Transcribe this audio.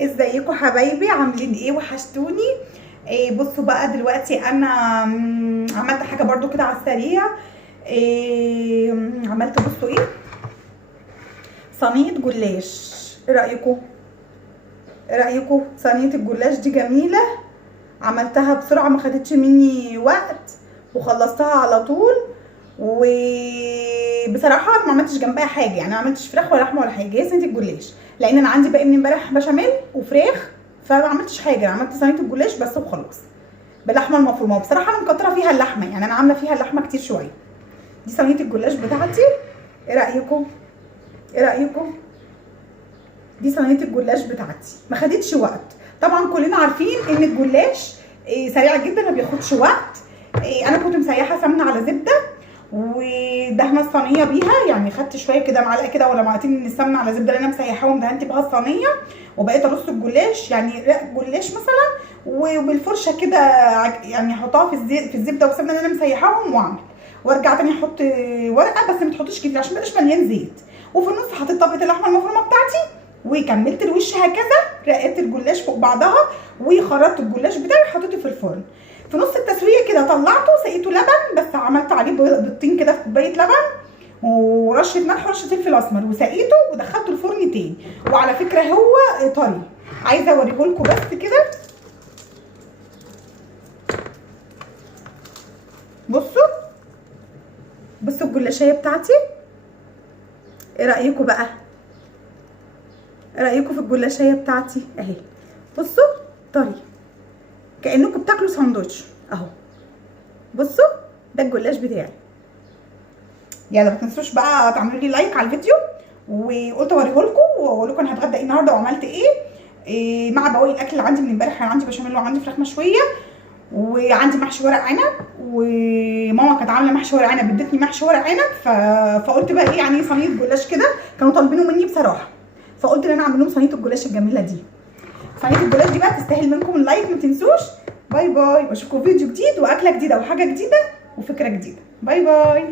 ازيكم حبايبي؟ عاملين ايه؟ وحشتوني. بصوا بقى دلوقتي انا عملت حاجه برضو كده على السريع. عملت بصوا ايه، صينيه جلاش. ايه رايكم؟ صينيه الجلاش دي جميله، عملتها بسرعه ما خدتش مني وقت وخلصتها على طول. وبصراحه انا ما عملتش جنبها حاجه، يعني ما عملتش فراخ ولا لحمه ولا حاجه، هي صينيه الجلاش، لان انا عندي باقي من امبارح بشاميل وفراخ، فما عملتش حاجه. انا عملت صينيه الجلاش بس وخلاص باللحمه المفرومه. وبصراحه انا مكتره فيها اللحمه، يعني انا عامله فيها اللحمه كتير شويه. دي صينيه الجلاش بتاعتي. ايه رايكم؟ دي صينيه الجلاش بتاعتي، ما خدتش وقت. طبعا كلنا عارفين ان الجلاش سريع جدا، ما بياخدش وقت. انا كنت مسيحه سمنه على زبده ودهنه الصينيه بيها، يعني خدت شويه كده، معلقه كده ولا معلقتين من السمنه على زبده اللي انا مسيحاهم، دهنت بيها الصينيه وبقيت ارص الجلاش، يعني رق جلاش مثلا، وبالفرشه كده يعني احطها في الزبده والسمنه اللي انا مسيحاهم واعمل، وارجع تاني احط ورقه، بس ما تحطش كتير عشان ما يبقاش مليان زيت. وفي النص حطيت طبقه اللحمه المفرومه بتاعتي، وكملت الوش هكذا، رقيت الجلاش فوق بعضها وخرجت الجلاش بتاعي وحطيته في الفرن. في نص التسويه كده طلعته، سقيته لبن، بس عملت عليه بيضتين كده في كوبايه لبن ورشه ملح ورشه فلفل اسمر، وسقيته ودخلته الفرن تاني. وعلى فكره هو طري، عايزه اوريهولكم بس كده. بصوا الجلاشيه بتاعتي. ايه رايكم بقى؟ ايه رايكم في الجلاشيه بتاعتي اهي؟ بصوا طري، كانكم بتاكلوا ساندوتش اهو. بصوا ده الجلاش بتاعي. يلا ما تنسوش بقى تعملوا لي لايك على الفيديو، وقلت اوريهولكم واقول لكم انا هتغدى ايه النهارده وعملت ايه مع بواقي الاكل اللي عندي من امبارح. عندي بشاميل وعندي فراخ مشويه وعندي محشي ورق عنب، وماما كانت عامله محشي ورق عنب ادتني محشي ورق عنب، فقلت بقى ايه، يعني صينيه جلاش كده، كانوا طالبينه مني بصراحه، فقلت ان انا اعمل لهم صينيه الجلاش الجميله دي. صينيه الجلاش دي بقى تستاهل منكم اللايك، ما تنسوش. باي باي، واشوفكم فيديو جديد واكله جديده وحاجه جديده وفكره جديده. باي باي.